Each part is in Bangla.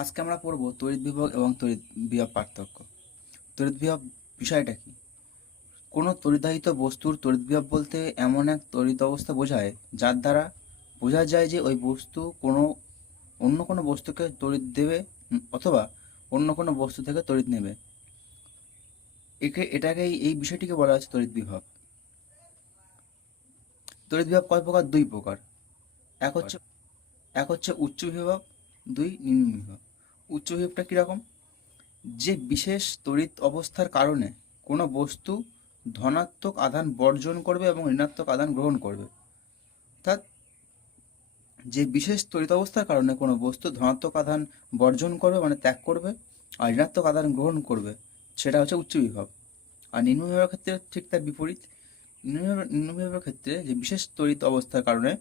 আজকে আমরা পড়ব তড়িৎ বিভব এবং তড়িৎ বিভব পার্থক্য। তড়িৎ বিভব বিষয়টা কি? কোনো তড়িদাহিত বস্তুর তড়িৎ বিভব বলতে এমন এক তড়িৎ অবস্থা বোঝায় যার দ্বারা বোঝা যায় যে ওই বস্তু অন্য কোনো বস্তুকে তড়িৎ দেবে অথবা অন্য কোনো বস্তু থেকে তড়িৎ নেবে। এই বিষয়টিকে বলা হচ্ছে তড়িৎ বিভব। তড়িৎ বিভব কয় প্রকার? দুই প্রকার। এক হচ্ছে এক হচ্ছে উচ্চ বিভব, দুই নিম্ন বিভব। উচ্চ বিভবটা কিরকম? যে বিশেষ তড়িৎ অবস্থার কারণে কোনো বস্তু ধনাত্মক আধান বর্জন করবে এবং ঋণাত্মক আধান গ্রহণ করবে। অর্থাৎ যে বিশেষ তড়িৎ অবস্থার কারণে কোনো বস্তু ধনাত্মক আধান বর্জন করবে মানে ত্যাগ করবে আর ঋণাত্মক আধান গ্রহণ করবে, সেটা হচ্ছে উচ্চ বিভব। আর নিম্ন বিভবের ক্ষেত্রে ঠিক তার বিপরীত। নিম্ন বিভবের ক্ষেত্রে যে বিশেষ তড়িৎ অবস্থার কারণে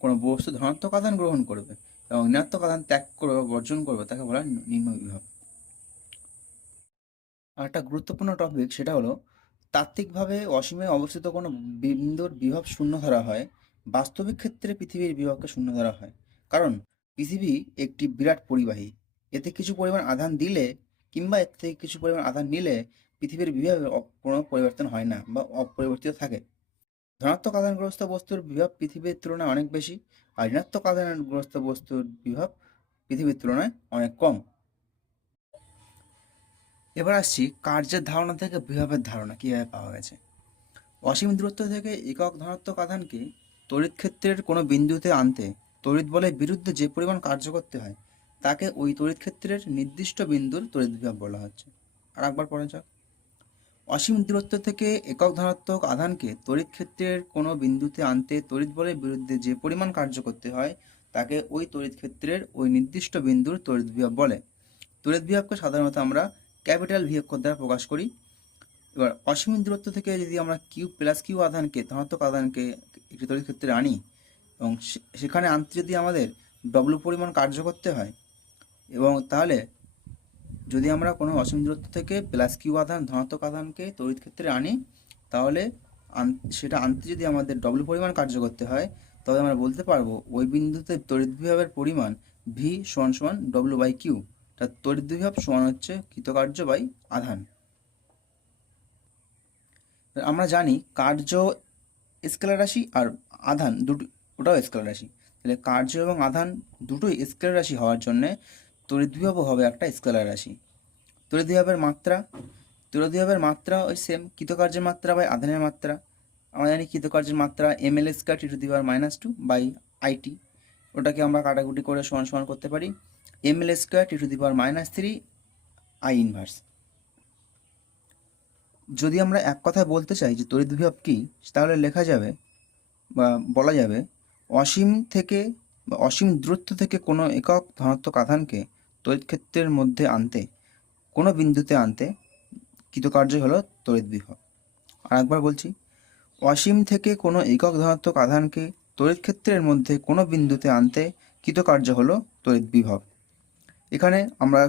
কোনো বস্তু ধনাত্মক আধান গ্রহণ করবে এবং ঋণাত্মক আধান ত্যাগ করবে বা বর্জন করবে, তাকে বলা হয় নিম্ন বিভব। আর একটা গুরুত্বপূর্ণ টপিক, সেটা হলো তাত্ত্বিকভাবে অসীমে অবস্থিত কোনো বিন্দুর বিভব শূন্য ধরা হয়। বাস্তবিক ক্ষেত্রে পৃথিবীর বিভবকে শূন্য ধরা হয়, কারণ পৃথিবী একটি বিরাট পরিবাহী। এতে কিছু পরিমাণ আধান দিলে কিংবা এর থেকে কিছু পরিমাণ আধান নিলে পৃথিবীর বিভবের কোনো পরিবর্তন হয় না বা অপরিবর্তিত থাকে। ধনাত্মক আধানগ্রস্ত বস্তুর বিভব পৃথিবীর তুলনায় অনেক বেশি, আর ঋণাত্মক আধানগ্রস্ত বস্তুর বিভব পৃথিবীর তুলনায় অনেক কম। এবার আসছি কার্যের ধারণা থেকে বিভবের ধারণা কীভাবে পাওয়া গেছে। অসীম দূরত্ব থেকে একক ধনাত্মক আধানকে তড়িৎ ক্ষেত্রের কোনো বিন্দুতে আনতে তড়িৎ বলের বিরুদ্ধে যে পরিমাণ কার্য করতে হয় তাকে ওই তড়িৎ ক্ষেত্রের নির্দিষ্ট বিন্দুর তড়িৎ বিভব বলা হচ্ছে। আর একবার পড়া যাক। অসীম দূরত্ব থেকে একক ধনাত্মক আধানকে তড়িৎ ক্ষেত্রের কোনো বিন্দুতে আনতে তড়িৎ বলের বিরুদ্ধে যে পরিমাণ কার্য করতে হয় তাকে ওই তড়িৎ ক্ষেত্রের ওই নির্দিষ্ট বিন্দুর তড়িৎ বিভব বলে। তড়িৎ বিভবকে সাধারণত আমরা ক্যাপিটাল ভি অক্ষর দ্বারা প্রকাশ করি। এবার অসীম দূরত্ব থেকে যদি আমরা কিউ প্লাস কিউ আধানকে ধনাত্মক আধানকে একটি তড়িৎ ক্ষেত্রে আনি এবং সেখানে আনতে যদি আমাদের ডব্লু পরিমাণ কার্য করতে হয়, এবং তাহলে যদি আমরা কোনো অসীম দূরত্ব থেকে প্লাস কিউ আধান ধনাত্মক আধানকে তড়িৎ ক্ষেত্রে আনি, তাহলে সেটা আনতে যদি আমাদের ডব্লু পরিমাণ কার্য করতে হয়, তবে আমরা বলতে পারবো ওই বিন্দুতে তড়িৎ বিভবের পরিমাণ ভি সমান সমান ডব্লু বাই কিউ। তার তড়িৎ বিভব সমান হচ্ছে কৃতকার্য বাই আধান। আমরা জানি কার্য স্কেলার রাশি আর আধান দুটো ওটাও স্কেলার রাশি। তাহলে কার্য এবং আধান দুটোই স্কেলার রাশি হওয়ার জন্যে তড়িৎ বিভবও হবে একটা স্কেলার রাশি। তড়িৎ বিভবের মাত্রা ওই সেম, কৃতকার্যের মাত্রা বাই আধানের মাত্রা। আমরা জানি কৃতকার্যের মাত্রা ml square T to the power -2 by I T. ওটাকে আমরা কাটাকুটি করে সমান সমান করতে পারি ml square T to the power -3 I inverse. যদি আমরা এক কথায় বলতে চাই যে তড়িৎ বিভব কী, তাহলে লেখা যাবে বা বলা যাবে অসীম দূরত্ব থেকে কোনো একক ধনাত্মক আধানকে তড়িৎ ক্ষেত্রের মধ্যে আনতে কোনো বিন্দুতে আনতে কৃতকার্য হলো তড়িৎ বিভব। আর একবার বলছি, অসীম থেকে কোনো একক ধনাত্মক আধানকে তড়িৎ ক্ষেত্রের মধ্যে কোনো বিন্দুতে আনতে কৃতকার্য হলো তড়িৎ বিভব। এখানে আমরা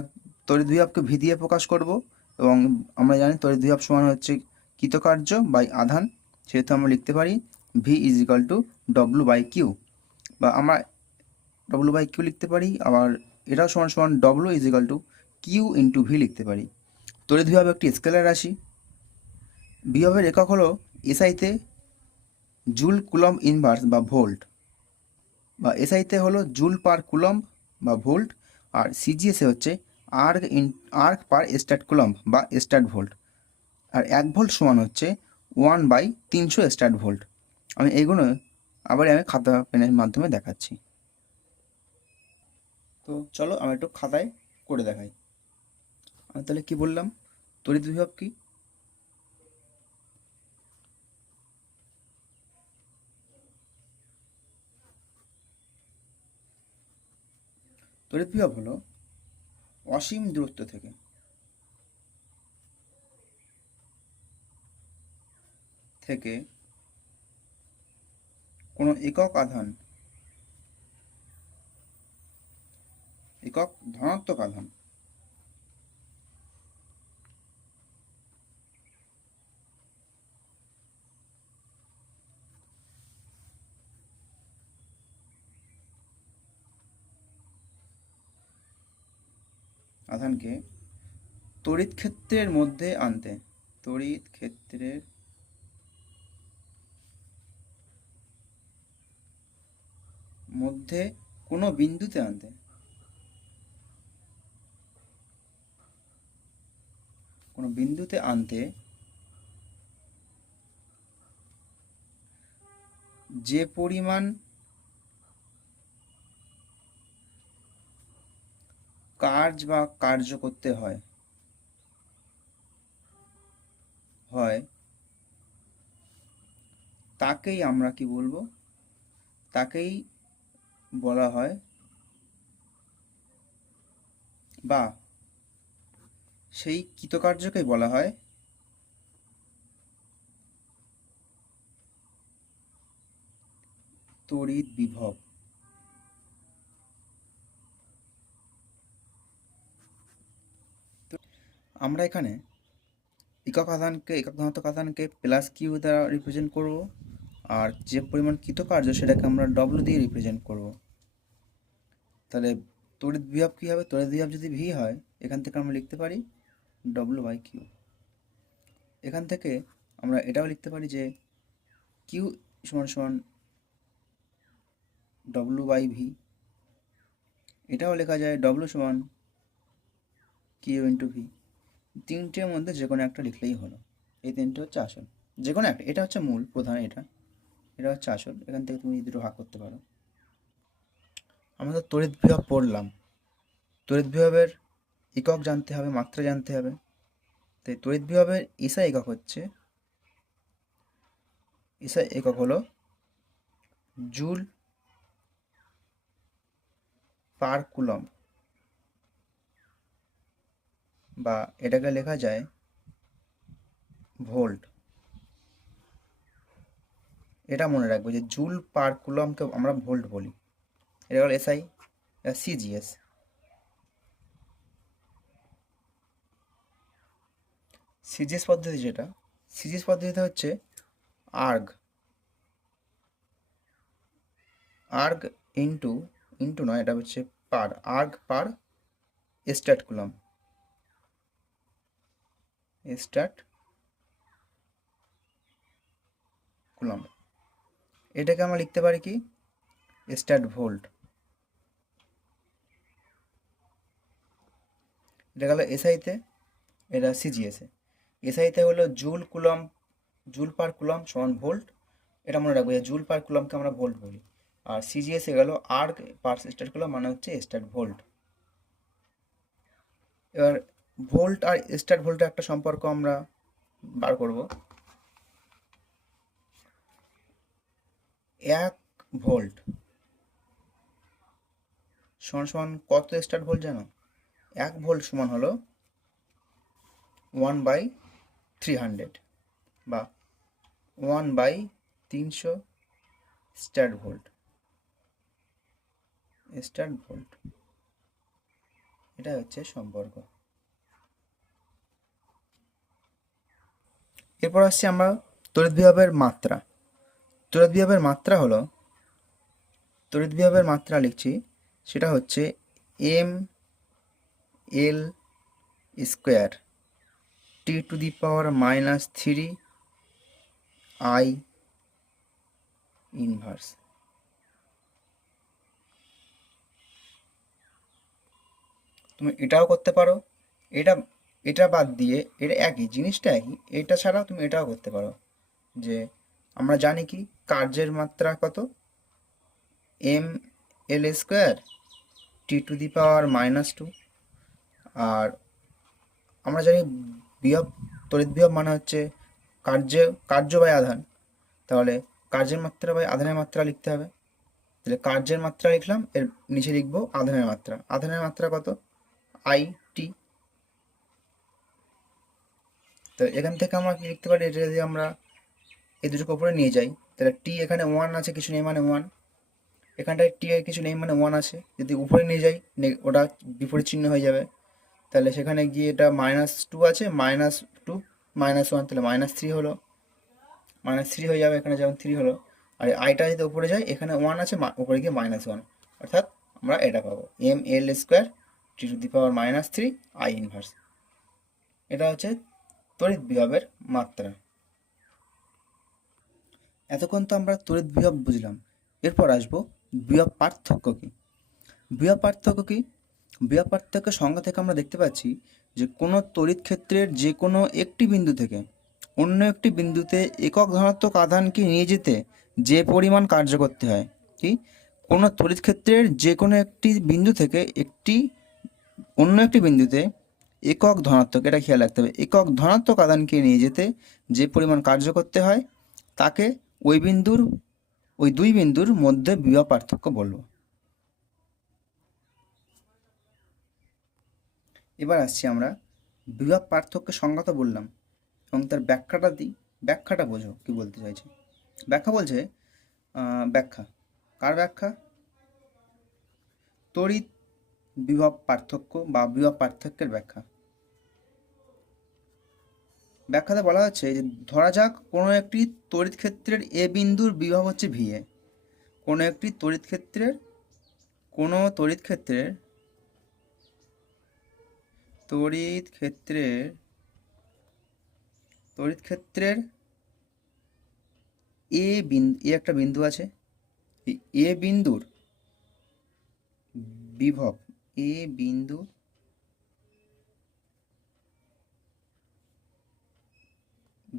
তড়িৎ বিভবকে ভি দিয়ে প্রকাশ করব, এবং আমরা জানি তড়িৎ বিভব সমান হচ্ছে কৃতকার্য বাই আধান, সেহেতু আমরা লিখতে পারি V is equal to W by Q, বা আমরা ডব্লু বাই কিউ লিখতে পারি, আবার এটাও সমান সমান W is equal to Q into V লিখতে পারি। তড়িৎ বিভব একটি স্কেলার রাশি। বিভবের একক হলো এসআইতে জুল কুলম্ব ইনভার্স বা ভোল্ট, বা এসআইতে হলো জুল পার কুলম্ব বা ভোল্ট, আর সিজিএসে হচ্ছে আর্ক পার স্ট্যাট কুলম্ব বা স্ট্যাট ভোল্ট। আর 1 ভোল্ট সমান হচ্ছে 1/300 স্ট্যাট ভোল্ট। এইগুলো আমি খাতা পেনের মাধ্যমে দেখাচ্ছি। তো চলো আমি একটু খাতায় করে দেখাই। আমি তাহলে কি বললাম, তড়িৎ বিভব কি? তড়িৎ বিভব হলো অসীম দূরত্ব থেকে কোনো একক ধনাত্মক আধান আধানকে তড়িৎ ক্ষেত্রের মধ্যে আনতে, তড়িৎ ক্ষেত্রের মধ্যে কোনো বিন্দুতে আনতে, কোনো বিন্দুতে আনতে যে পরিমাণ কাজ বা কার্য করতে হয় তাকেই আমরা কি বলবো, তাকেই বলা হয় বা সেই কৃতকার্যকেই বলা হয় তড়িৎ বিভব। আমরা এখানে একক ধনাত্মক আধানকে প্লাস কিউ দ্বারা রিপ্রেজেন্ট করব, আর যে পরিমাণ কৃতকার্য সেটাকে আমরা ডব্লিউ দিয়ে রিপ্রেজেন্ট করব। তাহলে তড়িৎ বিভব কী হবে? তড়িৎ বিভব যদি ভি হয়, এখান থেকে আমরা লিখতে পারি ডব্লিউ বাই কিউ। এখান থেকে আমরা এটাও লিখতে পারি যে কিউ সমান সমান ডব্লিউ বাই ভি। এটাও লেখা যায় ডব্লিউ সমান কিউ ইন্টু ভি। তিনটের মধ্যে যে কোনো একটা লিখলেই হলো। এই তিনটে হচ্ছে আসল, যে কোনো একটা। এটা হচ্ছে মূল প্রধান, এটা হচ্ছে আসল। এখান থেকে তুমি দুটো ভাগ করতে পারো। আমরা তো তড়িৎ বিভব পড়লাম, তড়িৎ বিভবের একক জানতে হবে, মাত্রা জানতে হবে। তাই তড়িৎ বিভবের এসআই একক হলো জুল পার কুলম, বা এটাকে লেখা যায় ভোল্ট। এটা মনে রাখবো যে জুল পার কুলমকে আমরা ভোল্ট বলি। এটা হলো এসআই। সিজিএস, সিজিএস পদ্ধতি যেটা, সিজিএস পদ্ধতিতে হচ্ছে আর্গ ইন্টু নয়, এটা হচ্ছে আর্গ পার স্ট্যাট কুলম। এটাকে আমরা লিখতে পারি কি স্ট্যাট ভোল্ট। এটা গেল এসআইতে, এটা সিজিএসে। এসআইতে হলো জুল পার কুলম সমান ভোল্ট। এটা মনে রাখবো যে জুল পার কুলমকে আমরা ভোল্ট বলি। আর সিজিএসে গেল আর্গ পার স্ট্যাট কুলম, মানে হচ্ছে স্ট্যাট ভোল্ট। এবার ভোল্ট আর স্ট্যাট ভোল্টের একটা সম্পর্ক আমরা বার করব। 1 ভোল্ট সমান কত স্ট্যাট ভোল্ট জানো? 1 ভোল্ট সমান হলো 1/300 বা 1/300 স্ট্যাট ভোল্ট। এটা হচ্ছে সম্পর্ক। এরপর আসছি আমরা তড়িৎ বিভবের মাত্রা। তড়িৎ বিভবের মাত্রা লিখছি, সেটা হচ্ছে M L square T⁻³ I inverse. তুমি এটাও করতে পারো, এটা বাদ দিয়ে, এটা একই জিনিসটা একই, এটা ছাড়া তুমি এটাও করতে পারো যে আমরা জানি কি কার্যের মাত্রা কত, এম এল স্কোয়ার T⁻²। আর আমরা জানি তড়িৎ বিভব মানে হচ্ছে কার্য বাই আধান। তাহলে কার্যের মাত্রা বাই আধানের মাত্রা লিখতে হবে। তাহলে কার্যের মাত্রা লিখলাম, এর নিচে লিখবো আধানের মাত্রা। আধানের মাত্রা কত? IT। তো এখান থেকে আমরা কি লিখতে পারি, এটা যদি আমরা এই দুটোকে উপরে নিয়ে যাই, তাহলে টি এখানে 1 আছে, কিছু নেই মানে 1। এখানটায় টি এর কিছু নেই মানে 1 আছে। যদি উপরে নিয়ে যাই ওটা বিপরীত চিহ্ন হয়ে যাবে। তাহলে সেখানে গিয়ে এটা -2 আছে, -2 -1, তাহলে -3 হলো, -3 হয়ে যাবে এখানে, যেমন 3 হলো। আর আইটা যদি উপরে যায়, এখানে 1 আছে, উপরে গিয়ে -1, অর্থাৎ আমরা এটা পাবো M L square 10⁻³ I inverse. এটা হচ্ছে তড়িৎ বিভবের মাত্রা। এতক্ষণ তো আমরা তড়িৎ বিভব বুঝলাম, এরপর আসবো বিভব পার্থক্য কী। বিভব পার্থক্য কী? বিভব পার্থক্যের সংজ্ঞা থেকে আমরা দেখতে পাচ্ছি যে কোনো তড়িৎ ক্ষেত্রের যে কোনো একটি বিন্দু থেকে অন্য একটি বিন্দুতে একক ধনাত্মক আধানকে নিয়ে যেতে যে পরিমাণ কার্য করতে হয়। কি? কোনো তড়িৎ ক্ষেত্রের যে কোনো একটি বিন্দু থেকে অন্য একটি বিন্দুতে একক ধনাত্মক, এটা খেয়াল রাখতে হবে, একক ধনাত্মক আধানকে নিয়ে যেতে যে পরিমাণ কার্য করতে হয় তাকে ওই দুই বিন্দুর মধ্যে বিভব পার্থক্য বলবো। এবার আসছি আমরা বিভব পার্থক্যের সংজ্ঞা তো বললাম এবং তার ব্যাখ্যাটা দিই। ব্যাখ্যাটা বোঝো কি বলতে চাইছে। ব্যাখ্যা বলছে, ব্যাখ্যা কার ব্যাখ্যা? তড়িৎ বিভব পার্থক্য বা বিভব পার্থক্যের ব্যাখ্যা। ব্যাখ্যাতে বলা হচ্ছে যে ধরা যাক কোনো একটি তড়িৎ ক্ষেত্রের এ বিন্দুর বিভব হচ্ছে VA। কোনো একটি তড়িৎ ক্ষেত্রের এ একটা বিন্দু আছে। এ বিন্দুর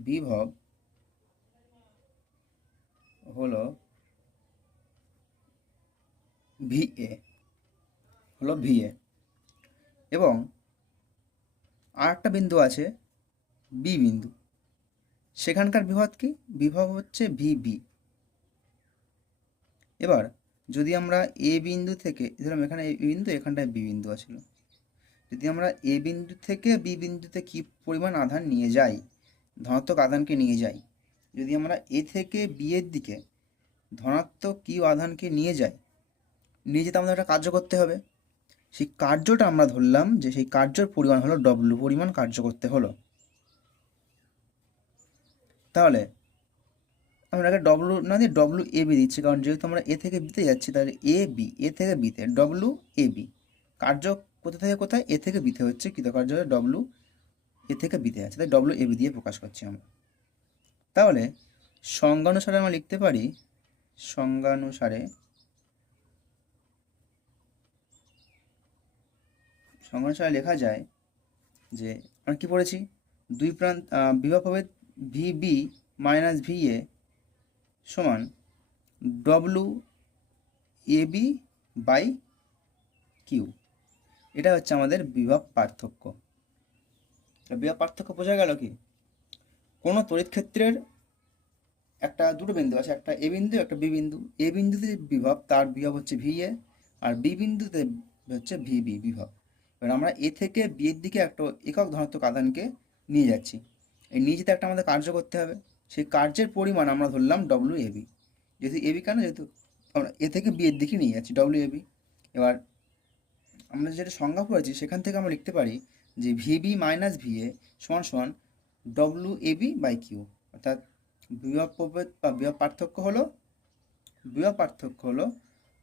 বিভব হলো VA এবং আর একটা বিন্দু আছে বি বিন্দু, সেখানকার বিভব কি? বিভব হচ্ছে VB। এবার যদি আমরা এ বিন্দু থেকে, ধরলাম এখানে এ বিন্দু, এখানটায় বি বিন্দু আছে, যদি আমরা এ বিন্দু থেকে বি বিন্দুতে কি পরিমাণ আধান নিয়ে যাই, ধনাত্মক আধানকে নিয়ে যাই, যদি আমরা এ থেকে বি এর দিকে ধনাত্মক কিউ আধানকে নিয়ে যেতে আমাদের একটা কার্য করতে হবে। সেই কার্যটা আমরা ধরলাম যে সেই কার্যের পরিমাণ হলো ডব্লু পরিমাণ কার্য করতে হলো। তাহলে আমরা একে ডব্লু না দিয়ে WAB দিচ্ছি, কারণ যেহেতু আমরা এ থেকে বিতে যাচ্ছি, তাহলে এ থেকে বিতে WAB কার্য কোথা থেকে কোথায়? এ থেকে বিতে হচ্ছে, কৃতকার্য ডব্লু এ থেকে বিতে যাচ্ছে, তাই WAB দিয়ে প্রকাশ করছি আমরা। তাহলে সংজ্ঞানুসারে আমরা লিখতে পারি, সংজ্ঞানুসারে লেখা যায় যে আমরা কি পড়েছি, দুই প্রান্ত বিভব হবে VB মাইনাস VA সমান WAB বাই কিউ। এটা হচ্ছে আমাদের বিভব পার্থক্য। বিভব পার্থক্য বোঝা গেল কি? কোনো তড়িৎ ক্ষেত্রের দুটো বিন্দু আছে, একটা এ বিন্দু একটা বি বিন্দু। এ বিন্দুতে বিভব, তার বিভব হচ্ছে VA, আর বি বিন্দুতে হচ্ছে VB বিভব। এবার আমরা এ থেকে বি এর দিকে একটা একক ধনাত্মক আধানকে নিয়ে যাচ্ছি। এই নিয়ে যেতে একটা আমাদের কার্য করতে হবে, সেই কার্যের পরিমাণ আমরা ধরলাম WAB। যেহেতু এবি কেন? যেহেতু আমরা এ থেকে বি এর দিকে নিয়ে যাচ্ছি, WAB। এবার আমরা যেটা সংজ্ঞা পড়েছি সেখান থেকে আমরা লিখতে পারি যে VB মাইনাস VA সমান সমান WAB বাই কিউ। অর্থাৎ বিভব প্রভেদ বা বিভব পার্থক্য হলো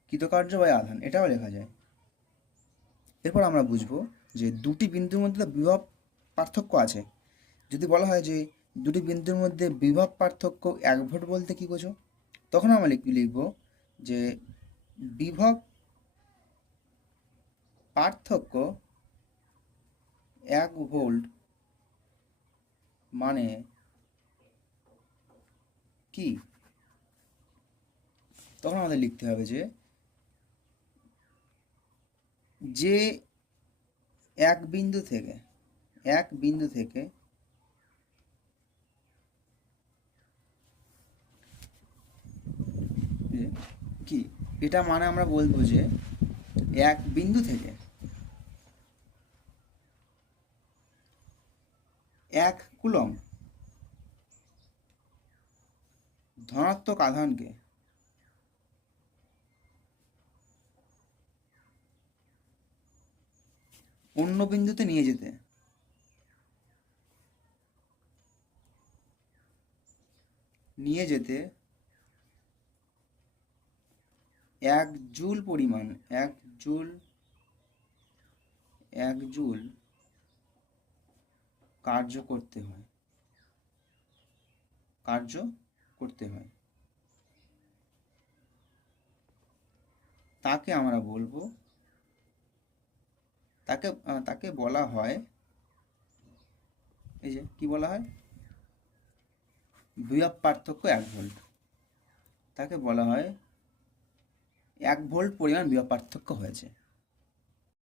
কৃতকার্য বাই আধান, এটাও লেখা যায়। এরপর আমরা বুঝবো যে দুটি বিন্দুর মধ্যে তো বিভব পার্থক্য আছে। যদি বলা হয় যে দুটি বিন্দুর মধ্যে বিভব পার্থক্য 1 ভোল্ট বলতে কি বোঝো, তখন আমরা লিখব যে বিভব পার্থক্য 1 ভোল্ট মানে কি? তখন আমাদের লিখতে হবে যে এক বিন্দু থেকে কি, এটা মানে আমরা বলবো যে এক বিন্দু থেকে 1 কুলম্ব ধনাত্মক আধানকে অন্য বিন্দুতে নিয়ে যেতে 1 জুল জুল কার্য করতে হয় তাকে আমরা বলবো, তাকে বলা হয়, এই যে কি বলা হয়, বিভব পার্থক্য 1 ভোল্ট। তাকে বলা হয় 1 ভোল্ট পরিমাণ বিভব পার্থক্য হয়েছে।